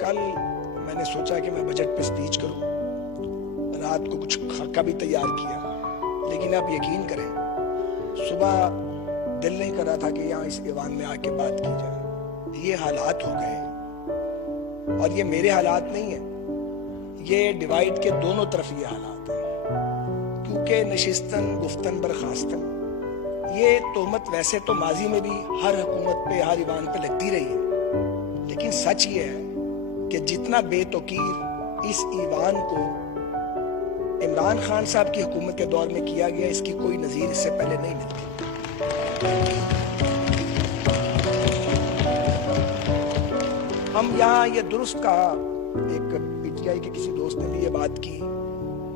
کل میں نے سوچا کہ میں بجٹ پہ سپیچ کروں. رات کو کچھ خاکہ بھی تیار کیا, لیکن آپ یقین کریں صبح دل نہیں کر رہا تھا کہ یہاں اس ایوان میں آ کے بات کی جائے. یہ حالات ہو گئے, اور یہ میرے حالات نہیں ہیں, یہ ڈیوائیڈ کے دونوں طرف یہ حالات ہیں. کیونکہ نشستن گفتن برخاستن, یہ تہمت ویسے تو ماضی میں بھی ہر حکومت پہ ہر ایوان پہ لگتی رہی ہے, لیکن سچ یہ ہے کہ جتنا بے توقیر اس ایوان کو عمران خان صاحب کی حکومت کے دور میں کیا گیا, اس کی کوئی نظیر اس سے پہلے نہیں ملتی. ہم یہاں یہ درست کہا, ایک پی ٹی آئی کے کسی دوست نے بھی یہ بات کی,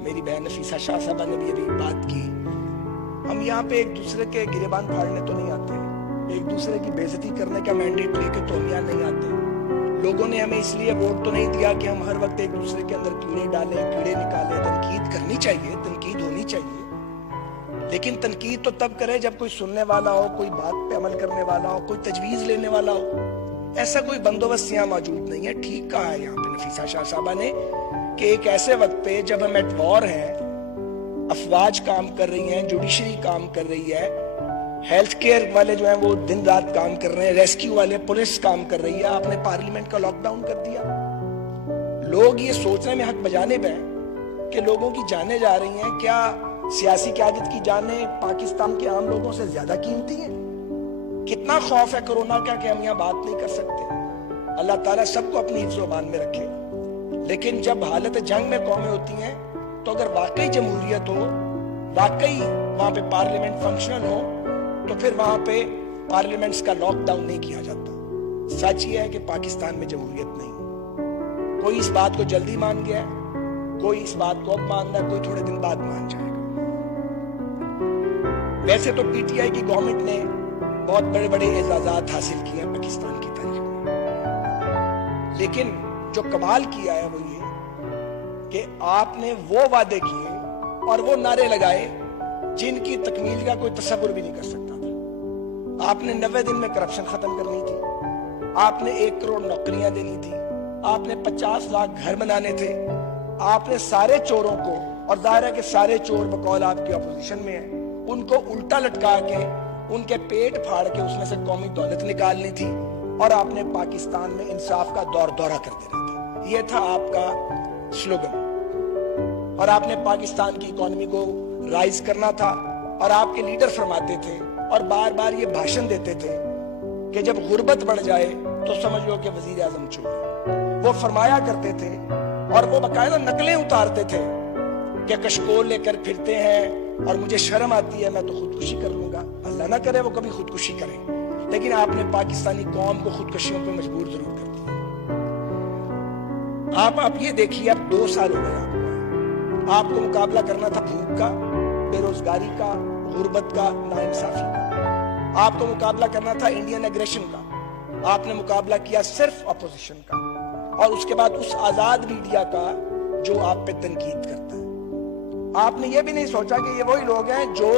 میری بہن نفیسہ شاہ صاحبہ نے بھی یہ بات کی, ہم یہاں پہ ایک دوسرے کے گریبان پھاڑنے تو نہیں آتے, ایک دوسرے کی بے عزتی کرنے کا مینڈیٹ لے کے تو ہم یہاں نہیں آتے. لوگوں نے ہمیں اس لیے ووٹ تو نہیں دیا کہ ہم ہر وقت ایک دوسرے کے اندر کیڑے ڈالیں, کیڑے نکالیں. تنقید کرنی چاہیے, تنقید ہونی چاہیے, لیکن تنقید تو تب کرے جب کوئی سننے والا ہو, کوئی بات پہ عمل کرنے والا ہو, کوئی تجویز لینے والا ہو. ایسا کوئی بندوبست یہاں موجود نہیں ہے. ٹھیک کہا ہے یہاں پہ نفیسہ شاہ صاحبہ نے کہ ایک ایسے وقت پہ جب ہم ایٹ وار ہیں, افواج کام کر رہی ہیں, جوڈیشری کام کر رہی ہے, ہیلتھ کیئر والے جو ہیں وہ دن رات کام کر رہے ہیں, ریسکیو والے پولیس کام کر رہی ہے, آپ نے پارلیمنٹ کا لاک ڈاؤن کر دیا. لوگ یہ سوچنے میں حق بجانب ہیں کہ لوگوں کی جانیں جا رہی ہیں. کیا سیاسی قیادت کی جانیں پاکستان کے عام لوگوں سے زیادہ قیمتی ہیں؟ کتنا خوف ہے کورونا کا کہ ہم یہاں بات نہیں کر سکتے. اللہ تعالیٰ سب کو اپنی حفظ و امان میں رکھے, لیکن جب حالت جنگ میں قومیں ہوتی ہیں تو اگر واقعی جمہوریت ہو, واقعی وہاں پہ پارلیمنٹ فنکشنل ہو, تو پھر وہاں پہ پارلیمنٹس کا لاک ڈاؤن نہیں کیا جاتا. سچ یہ ہے کہ پاکستان میں جمہوریت نہیں. کوئی اس بات کو جلدی مان گیا ہے, کوئی اس بات کو اب مان رہا ہے, کوئی تھوڑے دن بعد مان جائے گا. ویسے تو پی ٹی آئی کی گورنمنٹ نے بہت بڑے بڑے اعزازات حاصل کیے ہیں پاکستان کی تاریخ میں, لیکن جو کمال کیا ہے وہ یہ کہ آپ نے وہ وعدے کیے اور وہ نعرے لگائے جن کی تکمیل کا کوئی تصور بھی نہیں کر سکتا تھا. آپ نے 90 دن میں کرپشن ختم کرنی تھی, آپ نے 1 کروڑ نوکریاں دینی تھی, آپ نے 50 لاکھ گھر بنانے تھے, آپ نے سارے چوروں کو, اور ظاہر ہے کہ سارے چور بقول آپ کی اپوزیشن میں ہیں, ان کو الٹا لٹکا کے ان کے پیٹ پھاڑ کے اس میں سے قومی دولت نکالنی تھی, اور آپ نے پاکستان میں انصاف کا دورہ کر دینا تھا. یہ تھا آپ کا سلوگن, اور آپ نے پاکستان کی اکانومی کو رائز کرنا تھا. اور آپ کے لیڈر فرماتے تھے اور بار بار یہ بھاشن دیتے تھے کہ جب غربت بڑھ جائے تو سمجھ لو کہ وزیر اعظم چن. وہ فرمایا کرتے تھے اور وہ باقاعدہ نقلیں اتارتے تھے کہ کشکول لے کر پھرتے ہیں اور مجھے شرم آتی ہے, میں تو خودکشی کر لوں گا. اللہ نہ کرے وہ کبھی خودکشی کریں, لیکن آپ نے پاکستانی قوم کو خودکشیوں پہ مجبور ضرور کر دیا. آپ یہ دیکھیے, اب 2 سال ہو گئے آپ کو مقابلہ کرنا تھا بھوک کا, بے روزگاری کا, غربت کا, ناانصافی کا. آپ کو مقابلہ کرنا تھا انڈین ایگریشن کا, آپ نے مقابلہ کیا صرف اپوزیشن کا, اور اس کے بعد اس آزاد میڈیا کا جو آپ پہ تنقید کرتا ہے. آپ نے یہ بھی نہیں سوچا کہ یہ وہی لوگ ہیں جو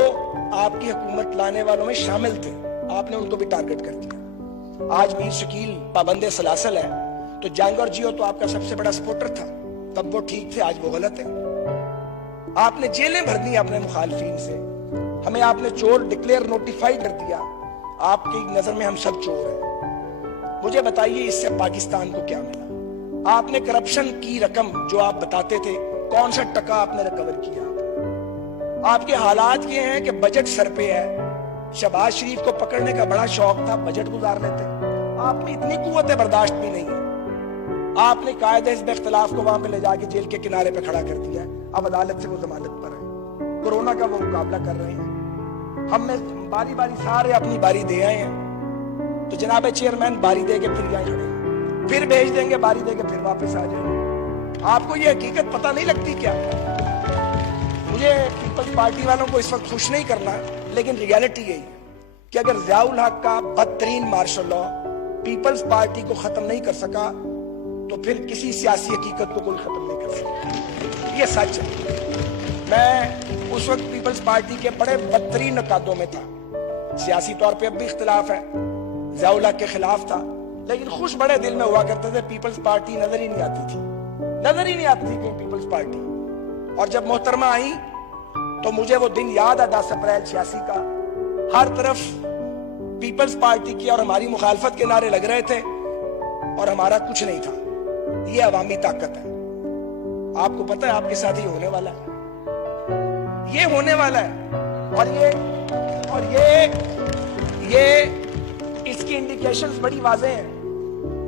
آپ کی حکومت لانے والوں میں شامل تھے, آپ نے ان کو بھی ٹارگٹ کر دیا. آج میر شکیل پابند سلاسل ہے, تو جنگ اور جیو تو آپ کا سب سے بڑا سپورٹر تھا, تب وہ ٹھیک تھے, آج وہ غلط ہے. آپ نے جیلیں بھر دی اپنے مخالفین سے, ہمیں آپ نے چور ڈکلیئر نوٹیفائی کر دیا. آپ کی نظر میں ہم سب چور ہیں. مجھے بتائیے اس سے پاکستان کو کیا ملا؟ آپ نے کرپشن کی رقم جو آپ بتاتے تھے, کون سا ٹکا آپ نے ریکور کیا؟ آپ کے حالات یہ ہیں کہ بجٹ سر پہ ہے. شہباز شریف کو پکڑنے کا بڑا شوق تھا, بجٹ گزار لیتے. آپ میں اتنی قوت برداشت بھی نہیں ہے. آپ نے قائد حزب اختلاف کو وہاں پہ لے جا کے جیل کے کنارے پہ کھڑا کر دیا. اب عدالت سے وہ ضمانت پر ہے, کورونا کا وہ مقابلہ کر رہے ہیں. ہم میں باری باری سارے اپنی باری دے آئے ہیں, تو جناب چیئرمین باری دے کے پھر یہاں کھڑے, پھر بھیج دیں گے, باری دے کے پھر واپس آ جائیں گے. آپ کو یہ حقیقت پتہ نہیں لگتی کیا؟ مجھے پیپلز پارٹی والوں کو اس وقت خوش نہیں کرنا, لیکن ریالٹی یہی ہے کہ اگر ضیاء الحق کا بدترین مارشل لا پیپلز پارٹی کو ختم نہیں کر سکا, تو پھر کسی سیاسی حقیقت کو کوئی ختم نہیں کر سکتا. یہ سچ ہے. میں اس وقت پیپلز پارٹی کے بڑے بدترین نقادوں میں تھا. سیاسی طور پہ اب بھی اختلاف ہے, ضیاء الحق کے خلاف تھا, لیکن خوش بڑے دل میں ہوا کرتے تھے. پیپلز پارٹی نظر ہی نہیں آتی تھی کہیں پیپلز پارٹی. اور جب محترمہ آئی تو مجھے وہ دن یاد ہے 10 اپریل 86 کا. ہر طرف پیپلز پارٹی کی اور ہماری مخالفت کے نعرے لگ رہے تھے اور ہمارا کچھ نہیں تھا. یہ عوامی طاقت ہے. آپ کو پتہ ہے آپ کے ساتھ یہ ہونے والا ہے. اور یہ اس کی انڈیکیشنز بڑی واضح ہیں.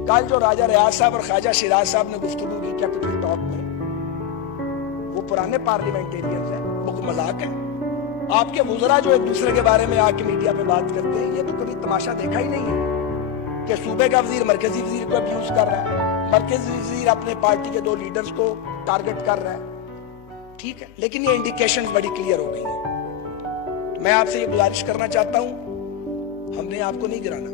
کل جو راجہ ریاض صاحب اور خواجہ شیراز صاحب نے گفتگو کی کیپٹل ٹاک میں, وہ پرانے پارلیمنٹیرینز ہیں, وہ کوئی مذاق ہے؟ آپ کے وزراء جو ایک دوسرے کے بارے میں آ کے میڈیا پہ بات کرتے ہیں, یہ تو کبھی تماشا دیکھا ہی نہیں ہے کہ صوبے کا وزیر مرکزی وزیر کو ابیوز کر رہا ہے, مرکزی وزیر اپنے پارٹی کے 2 لیڈرز کو ٹارگٹ کر رہا ہے. ٹھیک ہے, لیکن یہ انڈیکیشنز بڑی کلیئر ہو گئی ہیں. میں آپ سے یہ گزارش کرنا چاہتا ہوں, ہم نے آپ کو نہیں گرانا,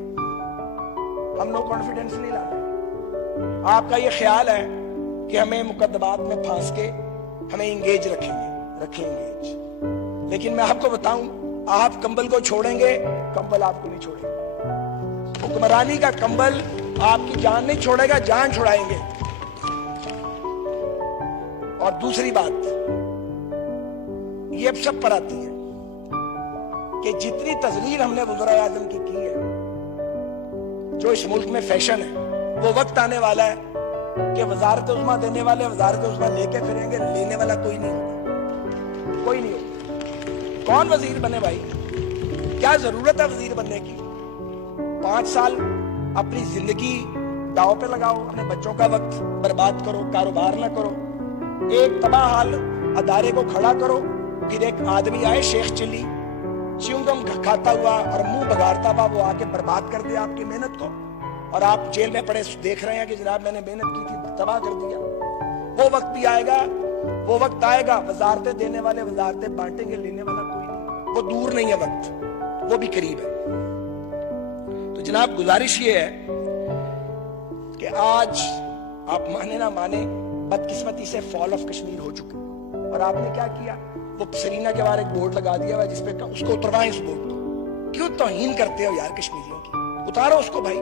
ہم نو کانفیڈنس نہیں لانا. آپ کا یہ خیال ہے کہ ہمیں مقدمات میں پھانس کے ہمیں انگیج رکھیں انگیج. لیکن میں آپ کو بتاؤں, آپ کمبل کو چھوڑیں گے, کمبل آپ کو نہیں چھوڑیں گے. حکمرانی کا کمبل آپ کی جان نہیں چھوڑے گا, جان چھڑائیں گے. اور دوسری بات یہ اب سب پر آتی ہے کہ جتنی تذلیل ہم نے وزراء اعظم کی ہے, جو اس ملک میں فیشن ہے, وہ وقت آنے والا ہے کہ وزارت عظمیٰ دینے والے وزارت عظمیٰ لے کے پھریں گے, لینے والا کوئی نہیں ہوگا. کون وزیر بنے بھائی؟ کیا ضرورت ہے وزیر بننے کی؟ 5 سال اپنی زندگی داؤ پہ لگاؤ, اپنے بچوں کا وقت برباد کرو, کاروبار نہ کرو, ایک تباہ حال ادارے کو کھڑا کرو, پھر ایک آدمی آئے شیخ چلی چیونگم کھاتا ہوا اور منہ بگاڑتا ہوا, وہ آ کے برباد کر دے آپ کی محنت کو, اور آپ جیل میں پڑے دیکھ رہے ہیں کہ جناب میں نے محنت کی تھی, تباہ کر دیا. وہ وقت بھی آئے گا, وزارتیں دینے والے وزارتیں بانٹیں گے, لینے والا کوئی نہیں. وہ دور نہیں ہے وقت, وہ بھی قریب ہے. تو جناب گزارش یہ ہے کہ آج آپ مانے نہ مانے, بدقسمتی سے فال آف کشمیر ہو چکے, اور آپ نے کیا کیا, وہ سرینا کے بارے ایک بورڈ لگا دیا ہوا جس پہ اس کو اتروائیں. اس بورڈ کو کیوں توہین کرتے ہو یار کشمیریوں کی, اتارو اس کو بھائی.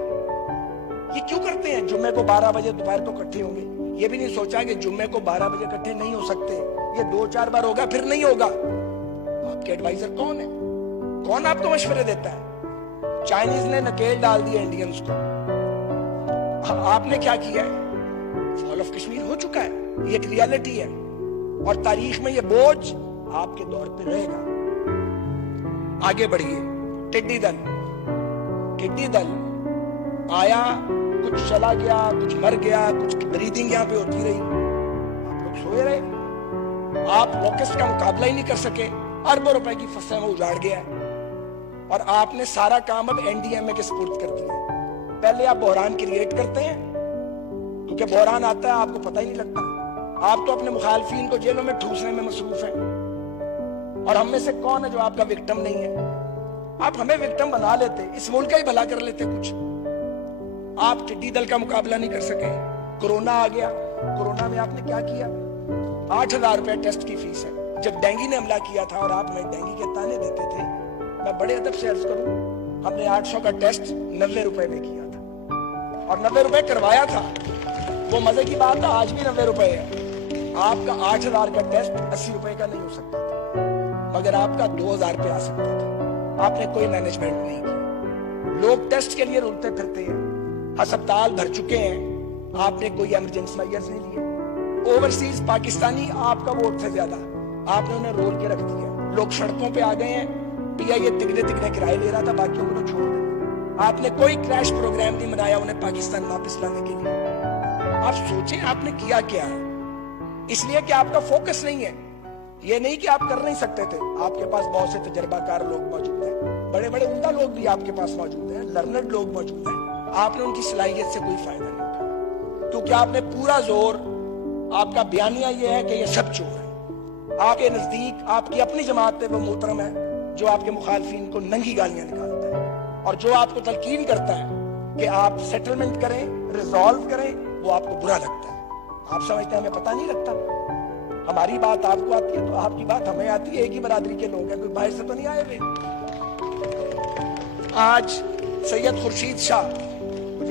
یہ کیوں کرتے ہیں؟ جمعے کو 12 بجے دوپہر کو اکٹھے ہوں گے, یہ بھی نہیں سوچا کہ جمعے کو 12 بجے اکٹھے نہیں ہو سکتے, یہ 2-4 بار ہوگا پھر نہیں ہوگا. آپ کے ایڈوائزر کون ہے؟ کون آپ کو مشورے دیتا ہے؟ چائنیز نے نکیل ڈال دیا انڈینز کو. آپ نے کیا کیا ہے؟ فال آف کشمیر ہو چکا ہے, یہ ایک ریالٹی ہے, اور تاریخ میں یہ بوجھ آپ کے دور پہ رہے گا. آگے بڑھیے. ٹڈی دل آیا, کچھ چلا گیا, کچھ مر گیا, کچھ بریدنگ یہاں پہ ہوتی رہی, آپ لوگ سوئے رہے. آپ لوکسٹ کا مقابلہ ہی نہیں کر سکے, اربوں روپے کی فصلیں وہ اجاڑ گیا ہے, اور آپ نے سارا کام اب NDMA کے سپرد کر دیا. پہلے آپ بحران کریٹ کرتے ہیں, کیونکہ بحران آتا ہے آپ کو پتہ ہی نہیں لگتا. آپ تو اپنے مخالفین کو جیلوں میں ٹھوسنے میں مصروف ہیں, اور ہم میں سے کون ہے جو آپ کا وکٹم نہیں ہے؟ آپ ہمیں وکٹم بنا لیتے, اس ملک کا ہی بھلا کر لیتے کچھ. آپ ٹڈی دل کا مقابلہ نہیں کر سکے. کورونا آ گیا, کورونا میں آپ نے کیا کیا؟ 8,000 روپے ٹیسٹ کی فیس ہے. جب ڈینگی نے حملہ کیا تھا اور آپ میں ڈینگی کے تانے دیتے تھے, میں بڑے ادب سے عرض کروں, ہم نے 800 کا ٹیسٹ 90 روپے میں کیا تھا, اور 90 روپے کروایا تھا. وہ مزے کی بات ہے, آج بھی 90 روپے ہے. آپ کا 8,000 کا ٹیسٹ 80 روپے کا نہیں ہو سکتا تھا, مگر آپ کا 2,000 پہ آ سکتا تھا. آپ نے کوئی مینجمنٹ نہیں کی. لوگ ٹیسٹ کے لیے رولتے پھرتے ہیں, ہسپتال بھر چکے ہیں, آپ نے کوئی ایمرجنسی میئرز نہیں لیے. اوورسیز پاکستانی آپ کا ووٹ سے زیادہ آپ نے انہیں رول کے رکھ دیا. لوگ سڑکوں پہ آ گئے ہیں, PIA تگنے کرائے لے رہا تھا, باقیوں کو چھوڑ دیں. آپ نے کوئی کریش پروگرام نہیں بنایا انہیں پاکستان واپس لانے کے لیے. آپ سوچیں آپ نے کیا کیا ہے, اس لیے کہ آپ کا فوکس نہیں ہے. یہ نہیں کہ آپ کر نہیں سکتے تھے, آپ کے پاس بہت سے تجربہ کار لوگ موجود ہیں, بڑے بڑے عمدہ لوگ بھی آپ کے پاس موجود ہیں, لرنڈ لوگ موجود ہیں. آپ نے ان کی صلاحیت سے کوئی فائدہ نہیں اٹھایا, کیونکہ آپ نے پورا زور, آپ کا بیانیہ یہ ہے کہ یہ سب چور ہیں. آپ کے نزدیک آپ کی اپنی جماعت وہ محترم ہے جو آپ کے مخالفین کو ننگی گالیاں نکالتا ہے, اور جو آپ کو تلقین کرتا ہے کہ آپ سیٹلمنٹ کریں, ریزالو کریں, وہ آپ کو برا لگتا ہے. آپ سمجھتے ہیں ہمیں پتہ نہیں لگتا. ہماری بات آپ کو آتی ہے تو آپ کی بات ہمیں آتی ہے, ایک ہی برادری کے لوگ ہیں, کوئی باہر سے تو نہیں آئے ہوئے. آج سید Khurshid Shah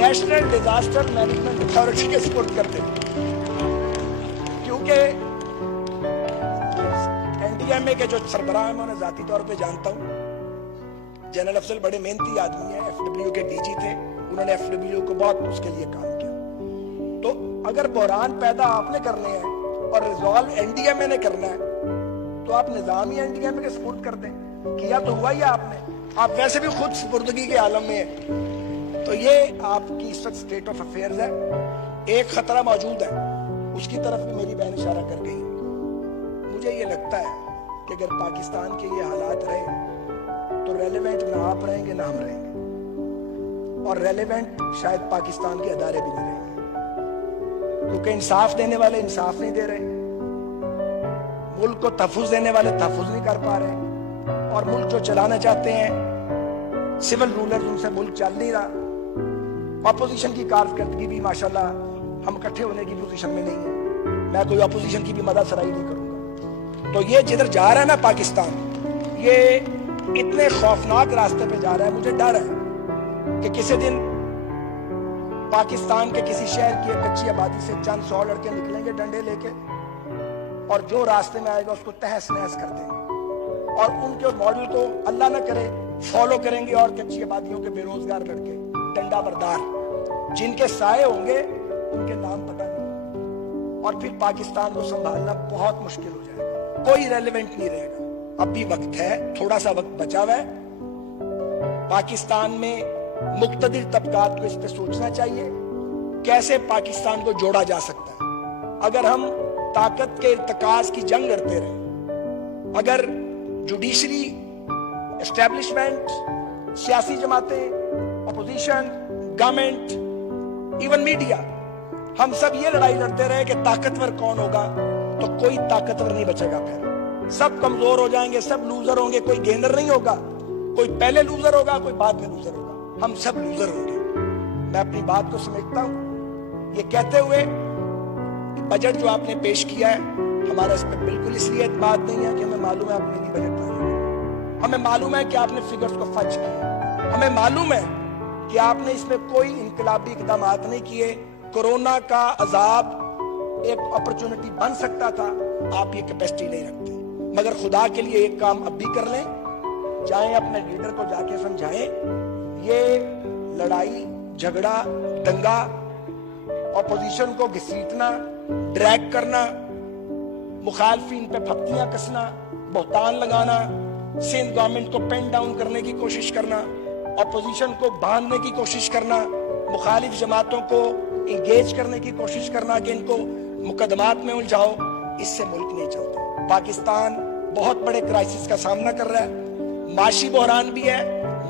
national disaster management authority کے سپرد کر دیں، کیونکہ NDMA کے جو سربراہ ہیں میں انہیں ذاتی طور پہ جانتا ہوں. جنرل افضل بڑے محنتی آدمی ہیں، FW کے DG تھے، انہوں نے FW کو بہت اس کے لیے کام کیا. تو اگر بحران پیدا آپ نے کرنے ہیں اور ریزالو NDMA نے کرنا ہے تو آپ نظام ہی NDMA کے سپرد کر دیں. کیا تو ہوا ہی آپ نے، آپ ویسے بھی خود سپردگی کے عالم میں ہیں. تو یہ آپ کی اس وقت اسٹیٹ آف افیئرز ہے. ایک خطرہ موجود ہے، اس کی طرف بھی میری بہن اشارہ کر گئی. مجھے یہ لگتا ہے کہ اگر پاکستان کے یہ حالات رہے تو ریلیونٹ نہ آپ رہیں گے نہ ہم رہیں گے، اور ریلیونٹ شاید پاکستان کے ادارے بھی نہیں رہیں گے، کیونکہ انصاف دینے والے انصاف نہیں دے رہے، ملک کو تحفظ دینے والے تحفظ نہیں کر پا رہے، اور ملک جو چلانا چاہتے ہیں سول رولرز، ان سے ملک چل نہیں رہا. اپوزیشن کی کارکردگی بھی ماشاءاللہ ہم اکٹھے ہونے کی پوزیشن میں نہیں ہے. میں کوئی اپوزیشن کی بھی مدد سرائی نہیں کروں گا. تو یہ جدھر جا رہا ہے نا پاکستان، یہ اتنے خوفناک راستے پہ جا رہا ہے. مجھے ڈر ہے کہ کسی دن پاکستان کے کسی شہر کی ایک کچی آبادی سے چند 100 لڑکے نکلیں گے ڈنڈے لے کے، اور جو راستے میں آئے گا اس کو تہس نہس کر دیں گے، اور ان کے ماڈل کو اللہ نہ کرے فالو کریں گے. اور کچی آبادیوں کے بے روزگار لڑکے ڈنڈا بردار جن کے سائے ہوں گے ان کے نام پتہ نہیں، اور پھر پاکستان کو سنبھالنا بہت مشکل ہو جائے گا. کوئی ریلیونٹ نہیں رہے گا. اب بھی وقت ہے، تھوڑا سا وقت بچا ہوا ہے. پاکستان میں مقتدر طبقات کو اس پہ سوچنا چاہیے کیسے پاکستان کو جوڑا جا سکتا ہے. اگر ہم طاقت کے ارتکاز کی جنگ لڑتے رہے، اگر جوڈیشری اسٹیبلشمنٹ، سیاسی جماعتیں، اپوزیشن، گورنمنٹ، ایون میڈیا، ہم سب یہ لڑائی لڑتے رہے کہ طاقتور کون ہوگا، تو کوئی طاقتور نہیں بچے گا. پھر سب کمزور ہو جائیں گے، سب لوزر ہوں گے. کوئی گینر نہیں ہوگا، کوئی پہلے لوزر ہوگا، کوئی بعد میں لوزر ہوگا. ہم سب لوزر ہوں گے. میں اپنی بات کو سمیٹتا ہوں یہ کہتے ہوئے بجٹ جو آپ نے پیش کیا ہے ہمارا اس پہ بالکل اس لیے اعتماد نہیں ہے کہ ہمیں معلوم ہے آپ نے نہیں بجٹ لایا، ہمیں معلوم ہے کہ آپ نے فگرز کو فج کیا، ہمیں معلوم ہے کہ آپ نے اس میں کوئی انقلابی اقدامات نہیں کیے. کورونا کا عذاب ایک اپرچونٹی بن سکتا تھا، آپ یہ کیپیسٹی نہیں رکھتے. مگر خدا کے لیے ایک کام اب بھی کر لیں، جائیں اپنے لیڈر کو جا کے سمجھائیں یہ لڑائی جھگڑا دنگا، اپوزیشن کو گھسیٹنا، ڈریگ کرنا، مخالفین پہ پھپتیاں کسنا، بہتان لگانا، سندھ گورنمنٹ کو پین ڈاؤن کرنے کی کوشش کرنا، اپوزیشن کو باندھنے کی کوشش کرنا، مخالف جماعتوں کو انگیج کرنے کی کوشش کرنا کہ ان کو مقدمات میں الجھاؤ، اس سے ملک نہیں چلتا. پاکستان بہت بڑے کرائسس کا سامنا کر رہا ہے. معاشی بحران بھی ہے،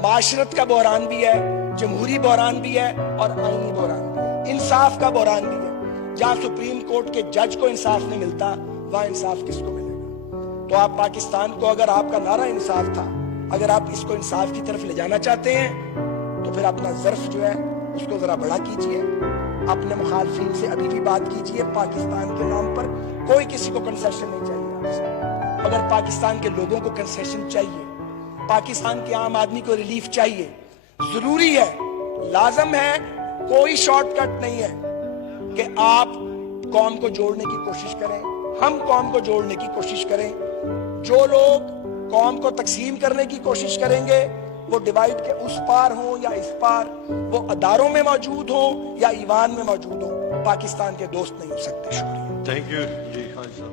معاشرت کا بحران بھی ہے، جمہوری بحران بھی ہے، اور آئینی بحران بھی ہے، انصاف کا بحران بھی ہے. جہاں سپریم کورٹ کے جج کو انصاف نہیں ملتا وہاں انصاف کس کو ملے گا؟ تو آپ پاکستان کو، اگر آپ کا نعرہ انصاف تھا، اگر آپ اس کو انصاف کی طرف لے جانا چاہتے ہیں تو پھر اپنا ظرف جو ہے اس کو ذرا بڑا کیجئے. اپنے مخالفین سے ابھی بھی بات کیجئے. پاکستان کے نام پر کوئی کسی کو کنسیشن نہیں چاہیے آپ سے، مگر پاکستان کے لوگوں کو کنسیشن چاہیے، پاکستان کے عام آدمی کو ریلیف چاہیے. ضروری ہے، لازم ہے، کوئی شارٹ کٹ نہیں ہے کہ آپ قوم کو جوڑنے کی کوشش کریں، ہم قوم کو جوڑنے کی کوشش کریں. جو لوگ قوم کو تقسیم کرنے کی کوشش کریں گے وہ ڈیوائیڈ کے اس پار ہوں یا اس پار، وہ اداروں میں موجود ہوں یا ایوان میں موجود ہوں، پاکستان کے دوست نہیں ہو سکتے. شکریہ. تھینک یو جی خان صاحب.